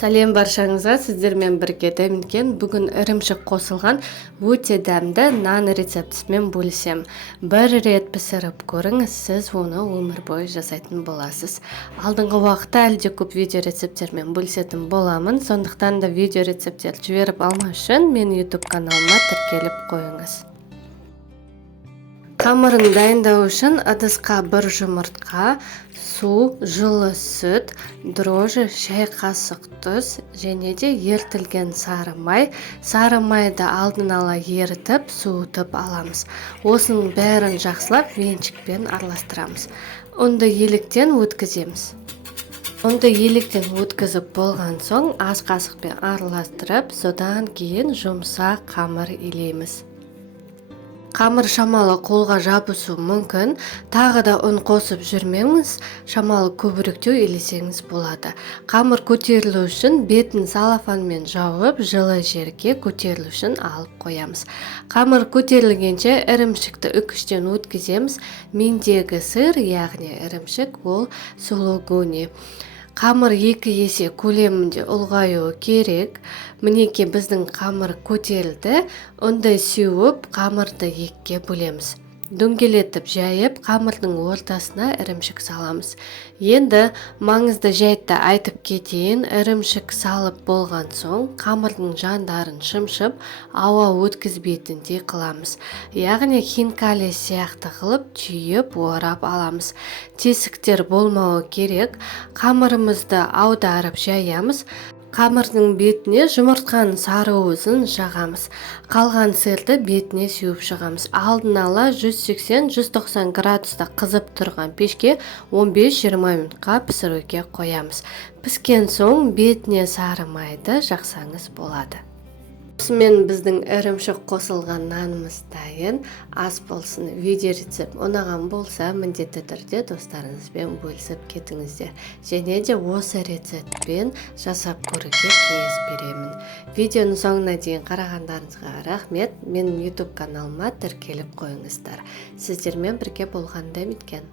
Сәлем баршаңызға, сіздермен бірге Деминкен. Бүгін ірімшік қосылған өте дәмді нан рецептісімен бөлісем. Бір рет пісіріп көріңіз, сіз оны өмір бойы жасайтын боласыз. Алдыңғы уақытта әлде көп видео рецепттермен бөлісетін боламын. Сондықтан да видео рецепттер жіберіп алмау үшін мен YouTube каналыма тіркеліп қойыңыз. Қамырын дайындау үшін ыдысқа бір жұмыртқа, су, жылы сүт, дрожжи, шай қасық тұз және де ертілген сары май. Сары майды алдын ала ерітіп, суытып аламыз. Осының бәрін жақсылап венчикпен араластырамыз. Ұнды еліктен өткіземіз. Ұнды еліктен өткізіп болған соң ас қасықпен араластырып, содан кейін жұмсақ қамыр илейміз. Қамыр шамалы қолға жабысу мүмкін, тағы да ұн қосып жүрмеңіз, шамалы көбіректеу елесеңіз болады. Қамыр көтерілу үшін бетін салафанмен жауып, жылы жерге көтерілу үшін алып қоямыз. Қамыр көтерілгенше ірімшікті үкіштен өткіземіз. Мендегі сыр, яғни ірімшік, ол сулугуни. Қамыр 2 есе көлемінде ұлғаюы керек. Мінеке біздің қамыр көтерілді. Ұнды сеуіп, қамырды 2-ге бөлеміз. Дөңгелетіп жайып, қамырдың ортасына ірімшік саламыз. Енді маңызды жайтты айтып кетейін. Ірімшік салып болған соң, қамырдың жандарын шымшып, ауа өткізбейтіндей қыламыз. Яғни хинкали сияқты қылып, түйіп, орап аламыз. Тесіктер болмауы керек. Қамырымызды аударып жаямыз. Қамырдың бетіне жұмыртқаның сарыуызын жағамыз. Қалған сырды бетіне сеуіп шығамыз. Алдын ала 180-190 градуста қызып тұрған пешке 15-20 минутқа пісіруге қоямыз. Піскен соң бетіне сары майды жақсаңыз болады. Осымен біздің ірімшік қосылған нанымыз дайын. Ас болсын. Видео рецепт ұнаған болса, міндетті түрде достарыңызбен бөлісіп кетіңіздер. Және де осы рецептпен жасап көруге кеңес беремін. Видеоның соңына дейін қарағандарыңызға рахмет. Менің YouTube каналыма тіркеліп қойыңыздар. Сіздермен бірге болғанда Деминкен.